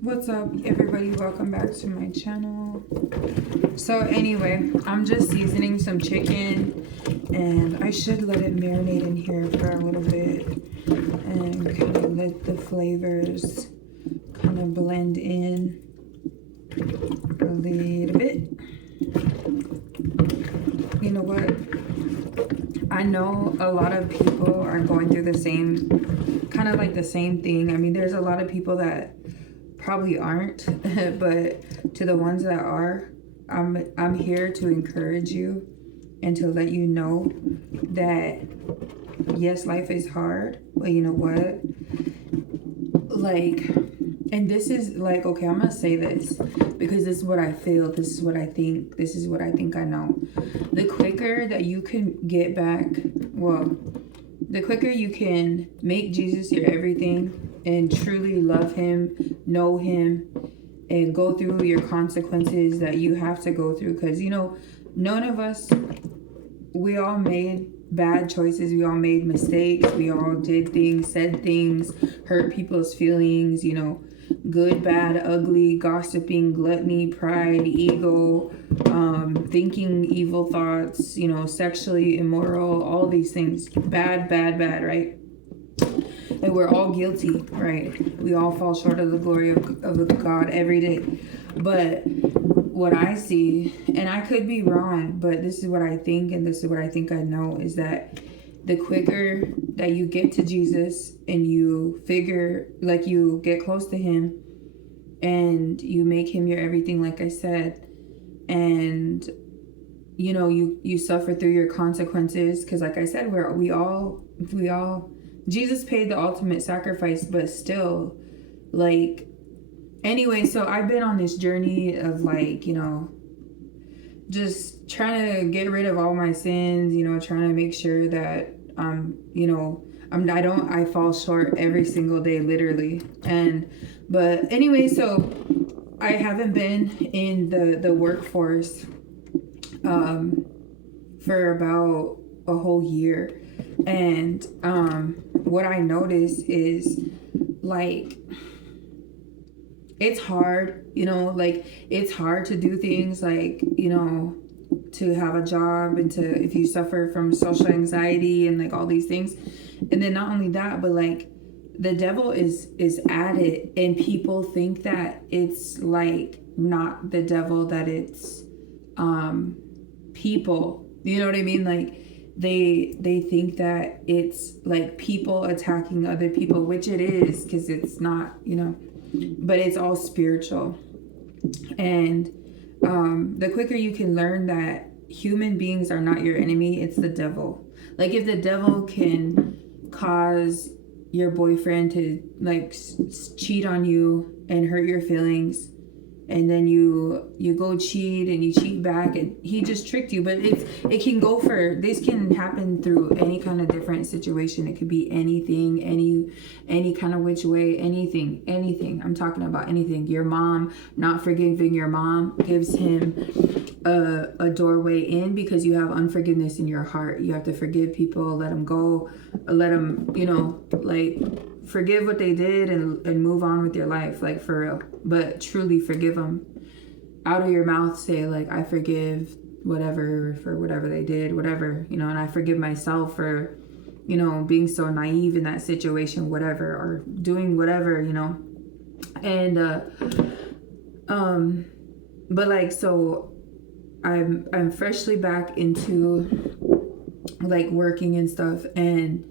What's up, everybody? Welcome back to my channel. So anyway, I'm just seasoning some chicken, and I should let it marinate in here for a little bit and kind of let the flavors kind of blend in a little bit. You know what? I know a lot of people are going through the same, kind of like the same thing. I mean, there's a lot of people that probably aren't, but to the ones that are, I'm here to encourage you and to let you know that yes, life is hard, but you know what? Like, and this is like, okay, I'm gonna say this because this is what I feel, this is what I think, this is what I think I know. The quicker that you can get back, well, the quicker you can make Jesus your everything and truly love him, know him, and go through your consequences that you have to go through. Because, you know, none of us, we all made bad choices. We all made mistakes. We all did things, said things, hurt people's feelings, you know, good, bad, ugly, gossiping, gluttony, pride, ego, thinking evil thoughts, you know, sexually immoral, all these things. Bad, bad, bad, right? And we're all guilty, right? We all fall short of the glory of God every day. But what I see, and I could be wrong, but this is what I think, and this is what I think I know, is that the quicker that you get to Jesus and you figure, like, you get close to him and you make him your everything, like I said, and you know, you suffer through your consequences, because like I said, we all Jesus paid the ultimate sacrifice, but still, like, anyway, so I've been on this journey of, like, you know, just trying to get rid of all my sins, you know, trying to make sure that you know, I fall short every single day, literally. But anyway, so I haven't been in the workforce for about a whole year. And what I notice is, like, it's hard, you know, like, it's hard to do things, like, you know, to have a job, and to, if you suffer from social anxiety and like all these things. And then not only that, but like, the devil is at it, and people think that it's like not the devil, that it's people, you know what I mean? Like, they think that it's like people attacking other people, which it is, because it's not, you know, but it's all spiritual. And the quicker you can learn that human beings are not your enemy, it's the devil. Like, if the devil can cause your boyfriend to, like, cheat on you and hurt your feelings, and then you go cheat and you cheat back, and he just tricked you. But it can go for, this can happen through any kind of different situation. It could be anything, any kind of which way, anything. I'm talking about anything. Your mom, not forgiving your mom gives him a doorway in, because you have unforgiveness in your heart. You have to forgive people, let them go, let them, you know, like, forgive what they did and move on with your life, like, for real. But truly forgive them. Out of your mouth, say, like, I forgive whatever, for whatever they did, whatever, you know, and I forgive myself for, you know, being so naive in that situation, whatever, or doing whatever, you know. And but like, so I'm freshly back into, like, working and stuff, and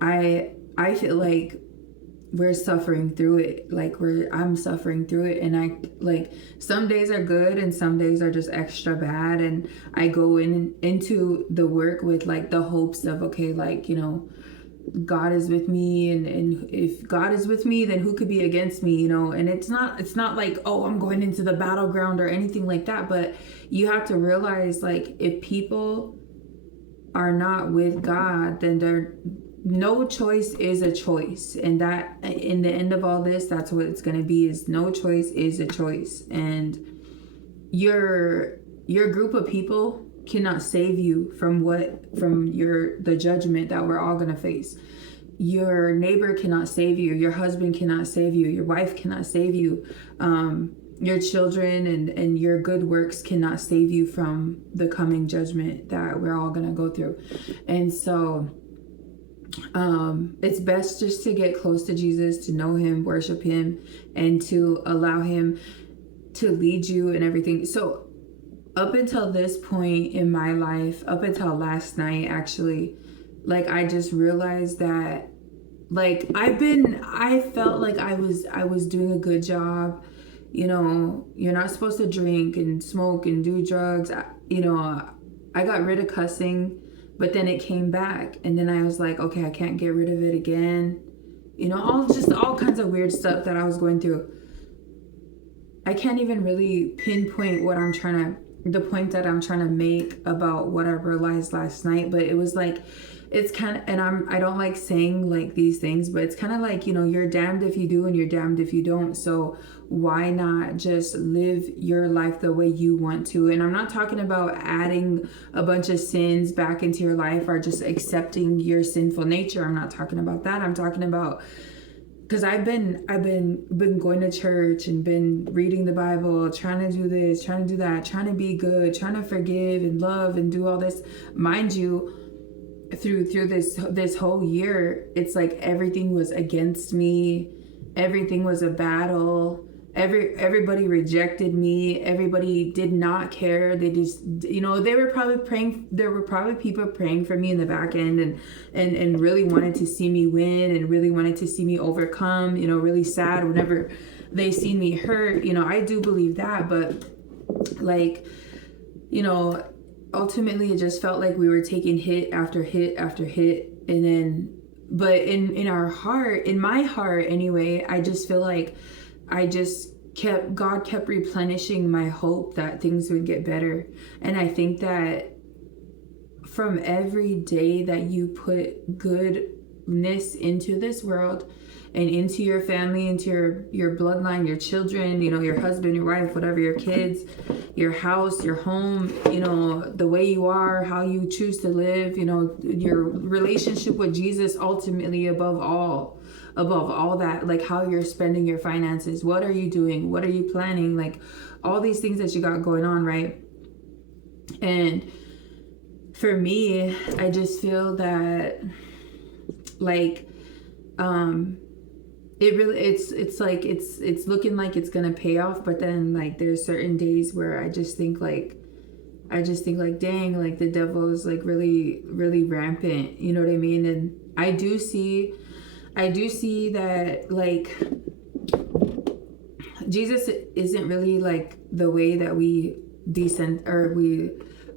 I feel like we're suffering through it. Like, I'm suffering through it, and I, like, some days are good and some days are just extra bad, and I go into the work with, like, the hopes of, okay, like, you know, God is with me, and if God is with me, then who could be against me, you know? And it's not like, oh, I'm going into the battleground or anything like that, but you have to realize, like, if people are not with God, then they're, no choice is a choice. And that, in the end of all this, that's what it's going to be, is no choice is a choice. And your group of people cannot save you from the judgment that we're all going to face. your neighbor cannot save you, your husband cannot save you, your wife cannot save you, your children and your good works cannot save you from the coming judgment that we're all going to go through. And so it's best just to get close to Jesus, to know him, worship him, and to allow him to lead you and everything. So up until this point in my life, up until last night, actually, like, I just realized that, like, I felt like I was doing a good job. You know, you're not supposed to drink and smoke and do drugs. I got rid of cussing, but then it came back. And then I was like, okay, I can't get rid of it again. You know, all kinds of weird stuff that I was going through. I can't even really pinpoint the point that I'm trying to make about what I realized last night. But it was like, it's kind of, and I don't like saying like these things, but it's kind of like, you know, you're damned if you do and you're damned if you don't. So why not just live your life the way you want to? And I'm not talking about adding a bunch of sins back into your life or just accepting your sinful nature. I'm not talking about that. I'm talking about, because I've been going to church and been reading the Bible, trying to do this, trying to do that, trying to be good, trying to forgive and love and do all this. Mind you, through this whole year, it's like everything was against me. Everything was a battle. Everybody rejected me. Everybody did not care. They just, you know, they were probably praying. There were probably people praying for me in the back end and really wanted to see me win and really wanted to see me overcome, you know, really sad whenever they seen me hurt. You know, I do believe that, but like, you know, ultimately it just felt like we were taking hit after hit after hit. And then, but in my heart anyway, I just feel like God kept replenishing my hope that things would get better. And I think that from every day that you put goodness into this world and into your family, into your bloodline, your children, you know, your husband, your wife, whatever, your kids, your house, your home, you know, the way you are, how you choose to live, you know, your relationship with Jesus, ultimately above all that, like how you're spending your finances, what are you doing, what are you planning, like all these things that you got going on, right? And for me, I just feel that like it's looking like it's gonna pay off, but then like there's certain days where I just think like dang, like the devil is like really, really rampant, you know what I mean? And I do see that like Jesus isn't really like the way that we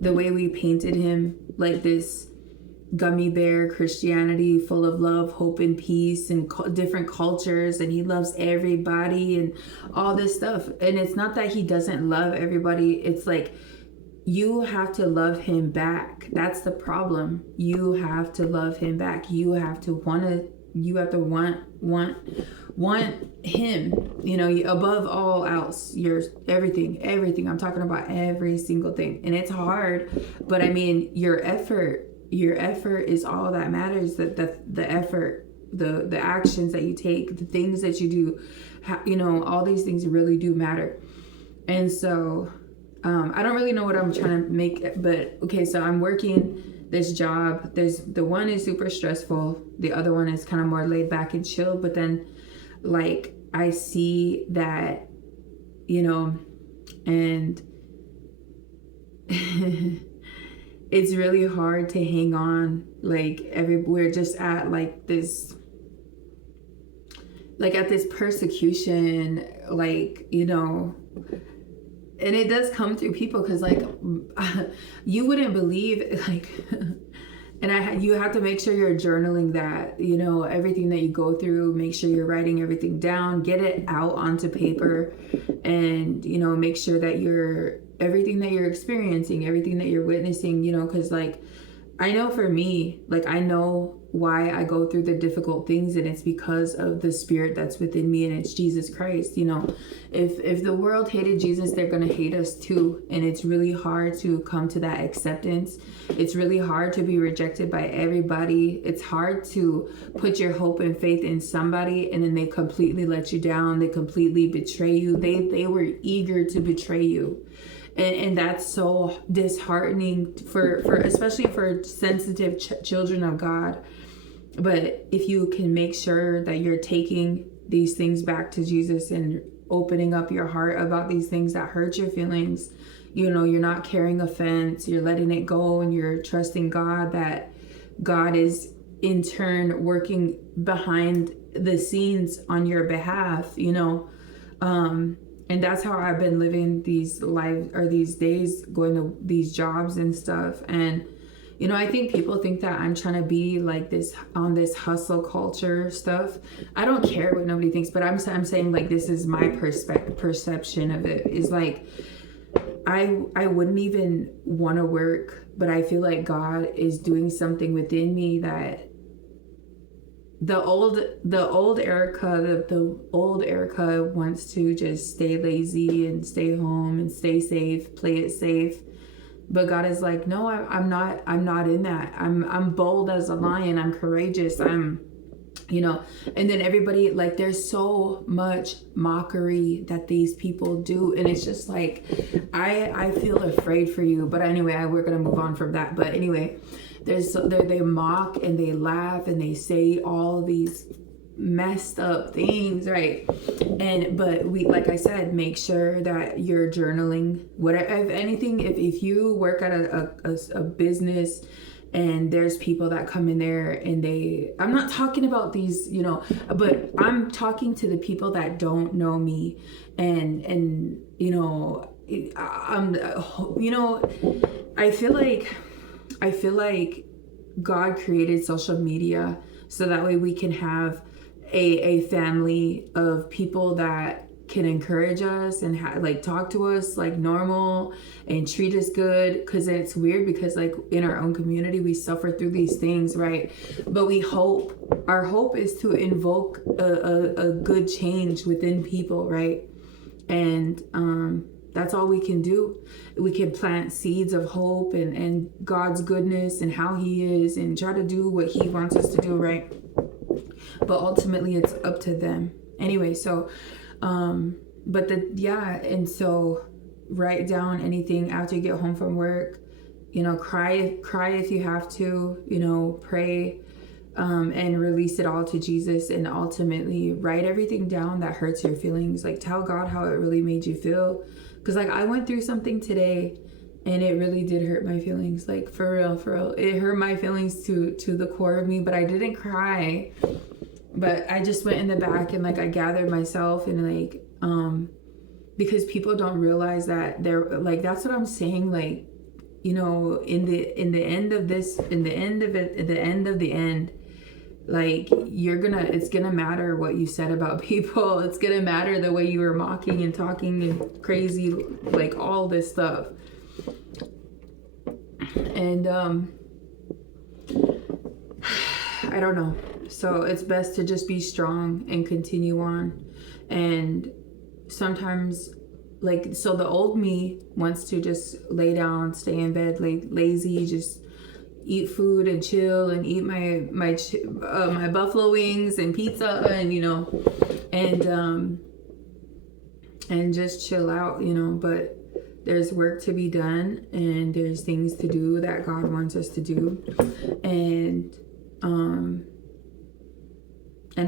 the way we painted him, like this gummy bear Christianity full of love, hope, and peace, and different cultures, and he loves everybody and all this stuff. And it's not that he doesn't love everybody, it's like you have to love him back. That's the problem. You have to love him back. You have to want him, you know, above all else. You're everything. I'm talking about every single thing. And it's hard, but I mean, your effort is all that matters. That the effort, the actions that you take, the things that you do, you know, all these things really do matter. And so I don't really know what I'm trying to make, but okay, so I'm working this job. The one is super stressful, the other one is kind of more laid back and chill, but then like I see that, you know, and it's really hard to hang on. Like we're just at like this, like at this persecution, like, you know, and it does come through people, because like you wouldn't believe, like, and you have to make sure you're journaling that, you know, everything that you go through. Make sure you're writing everything down, get it out onto paper, and, you know, make sure that everything that you're experiencing, everything that you're witnessing, you know, because like I know for me, like I know why I go through the difficult things, and it's because of the spirit that's within me, and it's Jesus Christ. You know, if the world hated Jesus, they're gonna hate us too, and it's really hard to come to that acceptance. It's really hard to be rejected by everybody. It's hard to put your hope and faith in somebody, and then they completely let you down. They completely betray you. They were eager to betray you. And that's so disheartening for especially for sensitive children of God. But if you can make sure that you're taking these things back to Jesus and opening up your heart about these things that hurt your feelings, you know, you're not carrying offense, you're letting it go, and you're trusting God that God is in turn working behind the scenes on your behalf, you know. And that's how I've been living these days, going to these jobs and stuff. And, you know, I think people think that I'm trying to be like this on this hustle culture stuff. I don't care what nobody thinks, but I'm saying like, this is my perception of it is like, I wouldn't even want to work, but I feel like God is doing something within me that the old Erica wants to just stay lazy and stay home and stay safe, play it safe. But God is like, no, I'm not in that. I'm bold as a lion. I'm courageous. You know, and then everybody, like, there's so much mockery that these people do, and it's just like, I feel afraid for you. But anyway, we're gonna move on from that. But anyway, they mock and they laugh and they say all these messed up things, right? But we, like I said, make sure that you're journaling. Whatever, if anything, if you work at a business and there's people that come in there and I'm not talking about these, you know, but I'm talking to the people that don't know me, and you know, you know, I feel like God created social media so that way we can have a family of people that can encourage us and like talk to us like normal and treat us good. Because it's weird because like in our own community we suffer through these things, right? But our hope is to invoke a good change within people, right? And that's all we can do. We can plant seeds of hope and God's goodness and how he is, and try to do what he wants us to do, right? But ultimately it's up to them. Anyway, so and so write down anything after you get home from work, you know, cry if you have to, you know, pray, and release it all to Jesus, and ultimately write everything down that hurts your feelings. Like, tell God how it really made you feel. Because like I went through something today and it really did hurt my feelings. Like for real, it hurt my feelings to the core of me, but I didn't cry. But I just went in the back and like I gathered myself and like because people don't realize that they're like, that's what I'm saying, like, you know, in the end of the end, like it's gonna matter what you said about people. It's gonna matter the way you were mocking and talking and crazy, like all this stuff. And I don't know. So it's best to just be strong and continue on. And sometimes, like, so the old me wants to just lay down, stay in bed, lazy, just eat food and chill and eat my buffalo wings and pizza and, you know, and just chill out, you know. But there's work to be done and there's things to do that God wants us to do. And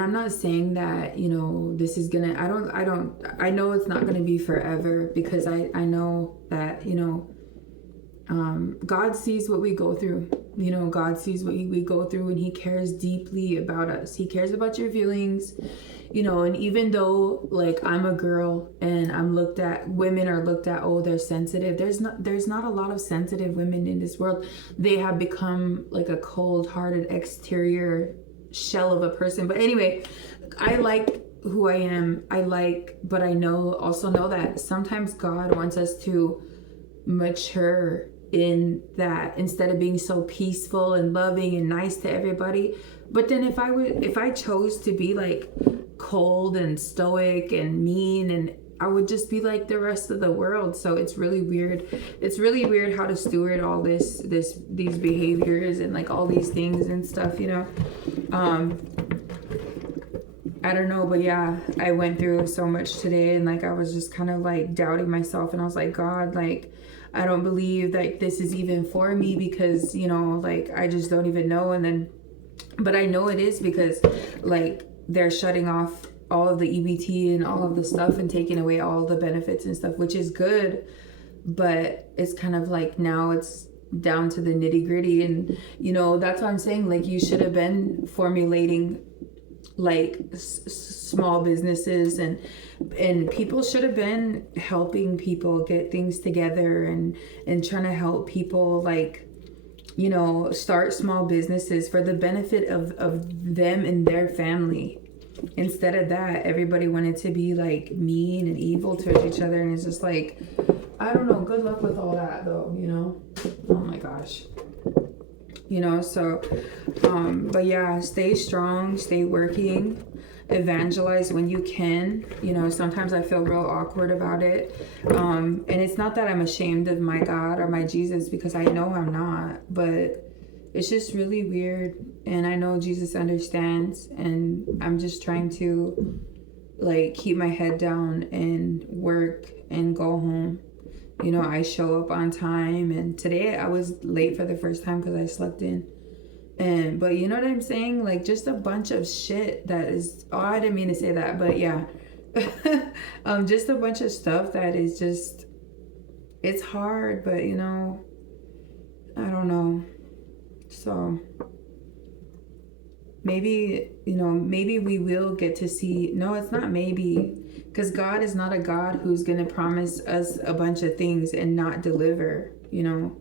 I'm not saying that, you know, this is gonna, I know it's not gonna be forever, because I know that, you know, God sees what we go through. You know, God sees what we go through, and he cares deeply about us. He cares about your feelings, you know. And even though like I'm a girl and women are looked at, oh, they're sensitive. There's not a lot of sensitive women in this world. They have become like a cold-hearted exterior shell of a person. But anyway, I like who I am. But I also know that sometimes God wants us to mature in that. Instead of being so peaceful and loving and nice to everybody, But then if I chose to be like cold and stoic and mean, and I would just be like the rest of the world. So it's really weird. It's really weird how to steward all these behaviors and like all these things and stuff, you know. I don't know, but yeah, I went through so much today, and like I was just kind of like doubting myself, and I was like, God, like I don't believe that this is even for me, because, you know, like I just don't even know. And then, but I know it is, because like they're shutting off all of the EBT and all of the stuff and taking away all the benefits and stuff, which is good, but it's kind of like now it's down to the nitty-gritty. And, you know, that's what I'm saying, like you should have been formulating like small businesses, and people should have been helping people get things together, and trying to help people, like, you know, start small businesses for the benefit of them and their family. Instead of that, everybody wanted to be like mean and evil towards each other, and it's just like, I don't know, good luck with all that though, you know. Oh my gosh. You know, so but yeah, stay strong, stay working, evangelize when you can. You know, sometimes I feel real awkward about it, and it's not that I'm ashamed of my God or my Jesus, because I know I'm not, but it's just really weird, and I know Jesus understands, and I'm just trying to like keep my head down and work and go home. You know, I show up on time, and today I was late for the first time because I slept in. But you know what I'm saying? Like just a bunch of shit that is, oh, I didn't mean to say that, but yeah. Just a bunch of stuff that is just, it's hard, but you know, I don't know. So maybe, you know, maybe we will get to see, no, it's not maybe, because God is not a God who's going to promise us a bunch of things and not deliver, you know.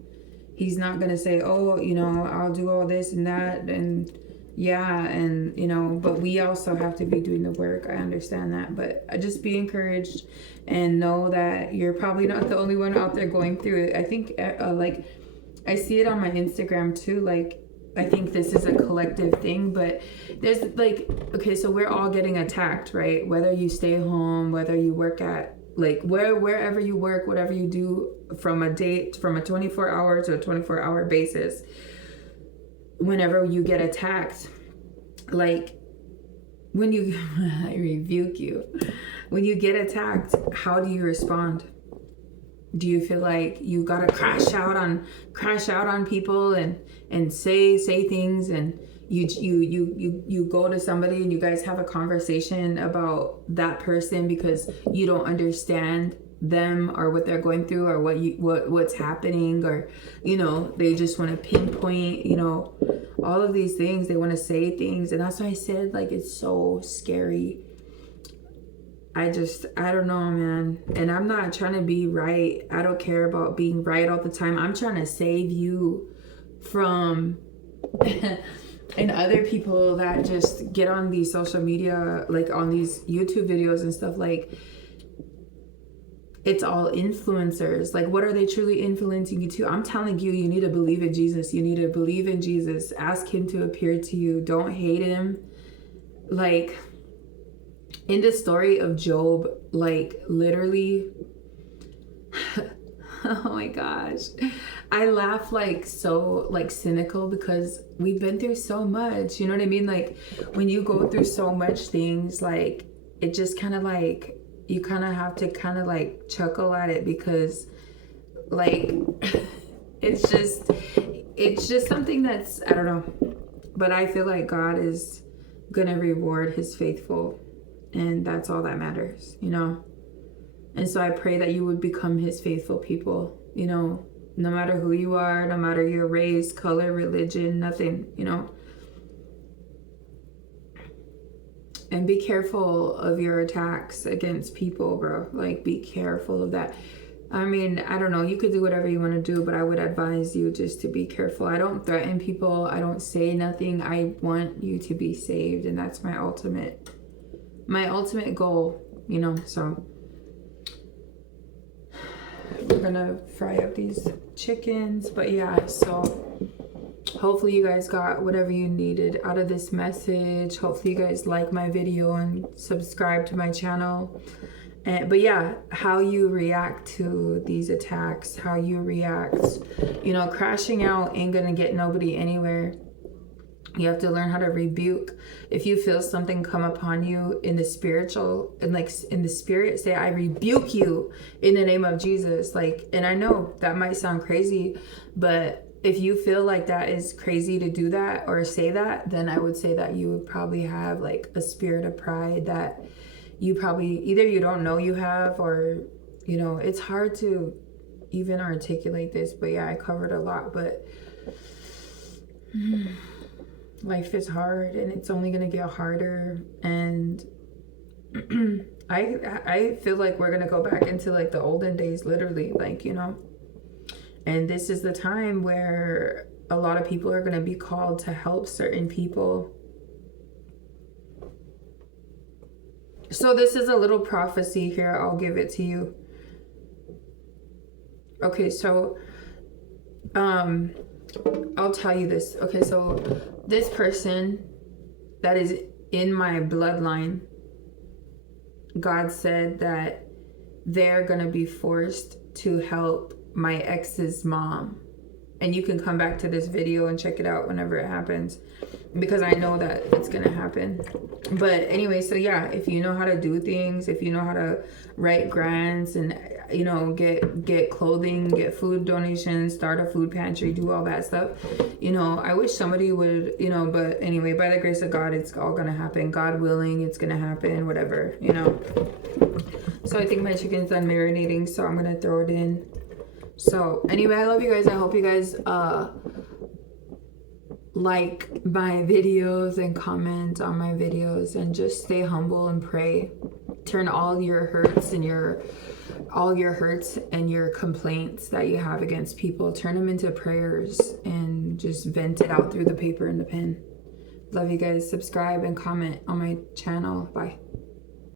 He's not going to say, oh, you know, I'll do all this and that, and yeah, and, you know, but we also have to be doing the work. I understand that, but just be encouraged and know that you're probably not the only one out there going through it. I think, like, I see it on my Instagram too, like, I think this is a collective thing, but there's like, okay, so we're all getting attacked, right? Whether you stay home, whether you work at, like, wherever you work, whatever you do, from a 24-hour to a 24-hour basis, whenever you get attacked, like, when you, I rebuke you, when you get attacked, how do you respond? Do you feel like you gotta crash out on people and say things, and you go to somebody and you guys have a conversation about that person because you don't understand them or what they're going through or what's happening, or, you know, they just want to pinpoint, you know, all of these things. They want to say things, and that's why I said, like, it's so scary. I don't know, man. And I'm not trying to be right. I don't care about being right all the time. I'm trying to save you from and other people that just get on these social media, like on these YouTube videos and stuff, like, it's all influencers. Like, what are they truly influencing you to? I'm telling you, you need to believe in Jesus. You need to believe in Jesus. Ask him to appear to you. Don't hate him. Like, in the story of Job, like, literally, oh my gosh, I laugh like so, like, cynical, because we've been through so much, you know what I mean? Like, when you go through so much things, like, it just kind of like, you kind of have to kind of like chuckle at it, because like it's just something that's, I don't know, but I feel like God is gonna reward his faithful, and that's all that matters, you know. And so I pray that you would become his faithful people, you know, no matter who you are, no matter your race, color, religion, nothing, you know. And be careful of your attacks against people, bro. Like, be careful of that. I mean, I don't know. You could do whatever you want to do, but I would advise you just to be careful. I don't threaten people. I don't say nothing. I want you to be saved, and that's my ultimate goal, you know. So we're gonna fry up these chickens, but yeah, so hopefully you guys got whatever you needed out of this message. Hopefully you guys like my video and subscribe to my channel. But yeah, how you react to these attacks, how you react, you know, crashing out ain't gonna get nobody anywhere. You have to learn how to rebuke. If you feel something come upon you in the spiritual, and like in the spirit, say, I rebuke you in the name of Jesus. Like, and I know that might sound crazy, but if you feel like that is crazy to do that or say that, then I would say that you would probably have like a spirit of pride that you probably either you don't know you have, or, you know, it's hard to even articulate this, but yeah, I covered a lot, but life is hard and it's only gonna get harder. And I feel like we're gonna go back into like the olden days, literally, like, you know, and this is the time where a lot of people are gonna be called to help certain people. So this is a little prophecy here, I'll give it to you. Okay, so I'll tell you this. Okay, so this person that is in my bloodline, God said that they're gonna be forced to help my ex's mom. And you can come back to this video and check it out whenever it happens, because I know that it's gonna happen. But anyway, so yeah, if you know how to do things, if you know how to write grants and, you know, get clothing, get food donations, start a food pantry, do all that stuff, you know, I wish somebody would, you know, but anyway, by the grace of God, it's all gonna happen. God willing, it's gonna happen, whatever, you know. So I think my chicken's done marinating, so I'm gonna throw it in. So anyway, I love you guys. I hope you guys like my videos and comment on my videos, and just stay humble and pray. Turn all your hurts and your complaints that you have against people, turn them into prayers and just vent it out through the paper and the pen. Love you guys. Subscribe and comment on my channel. Bye.